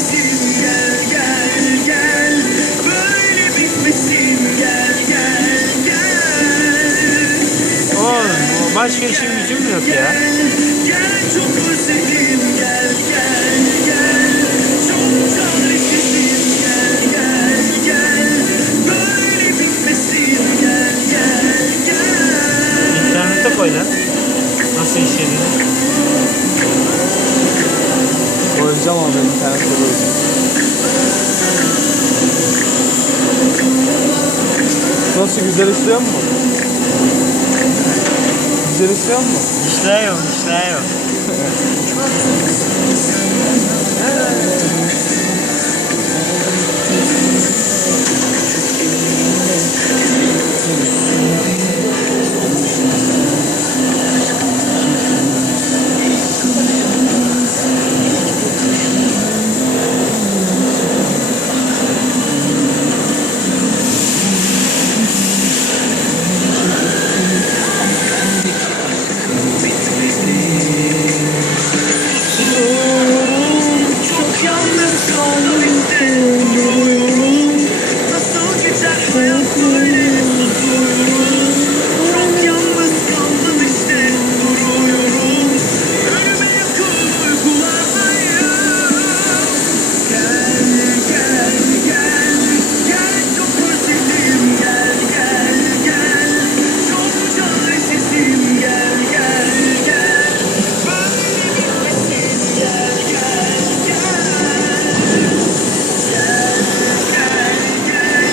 sesim gel gel gel, böyle bitmesin gel gel gel. Oğlum başka işim gücüm yok ya. Gel çok özledim gel gel gel, çok çaresizim gel gel gel, böyle bitmesin gel gel gel. İnternete koy lan. Nasıl işlediğini. Koyacağım abi internete koyacağım. Nasıl güzel işliyor mu? Güzel işliyor mu? İşliyor, işliyor. Çok yalnız kaldım istedim. Nasıl geçer hayat böyle susuyorum. Çok yalnız kaldım işte duruyorum. Ölüme yakın uykulardayım. Gel gel gel gel, çok özledim gel gel gel, çok çaresizim gel gel gel, böyle bitmesin gel gel gel. Gel gel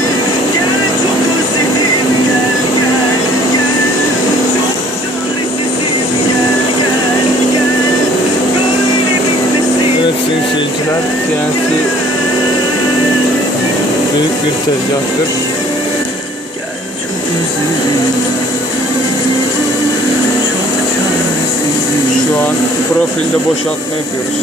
gel, çok özledim gel gel gel, çok çaresizim gel gel gel, böyle bitmesin. Evet sayın seyirciler, TNT büyük bir tezgahtır. Gel çok özledim, çok çaresizim. Şu an profilde boşaltma yapıyoruz.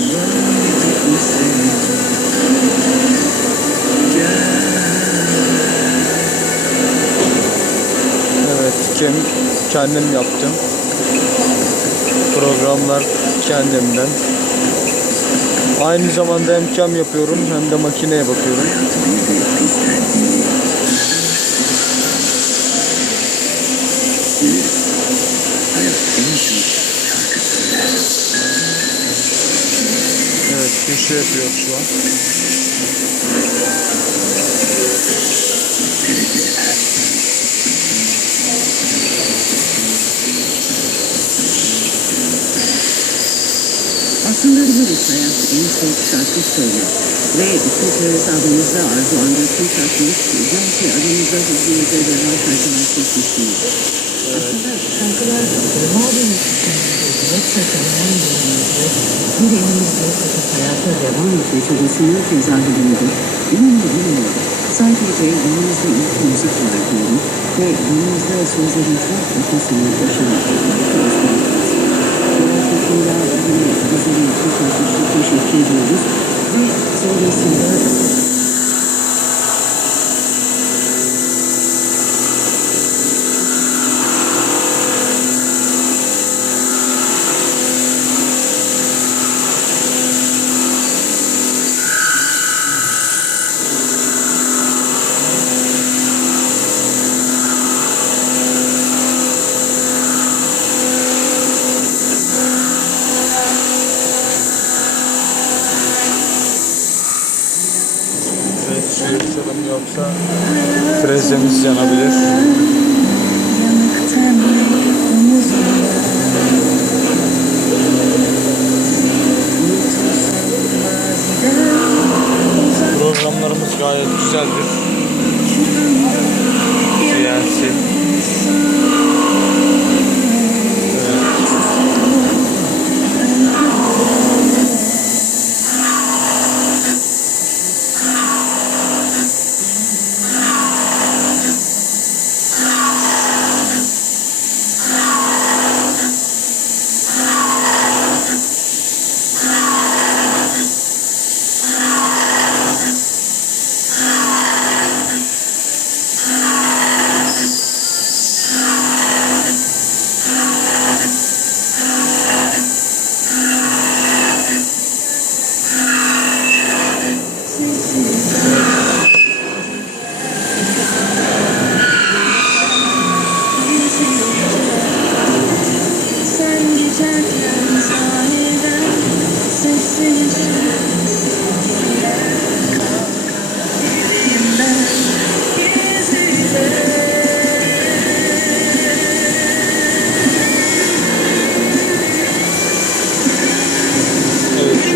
Evet, kendim yaptım. Programlar kendimden. Aynı zamanda hem cam yapıyorum hem de makineye bakıyorum. Evet, köşe yapıyor şu an. Aslında biliriz hayat en çok şarkı söylüyor. Ve Türkler hesabımızda Arzu Andat'ın şarkımız belki aramızda hızlıca ve rahat arkadaşlık düşünüyor. Aslında şarkılar madem yoksa zaman dönemimizde bir elimizde tutup hayata devam etme çabasının tezahüründür. İnanın bilmiyorum. Sadece yanımızda ilk müzik var diyorum ve yanımızda sözlerin çok ötesini yaşamak. Meraklıkla yine bizleri çok teşekkür ediyoruz ve sonrasında Su yırtalım yoksa frezemiz yanabilir. Programlarımız gayet güzeldir. CNC.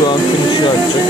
Şu an finish'i açacak.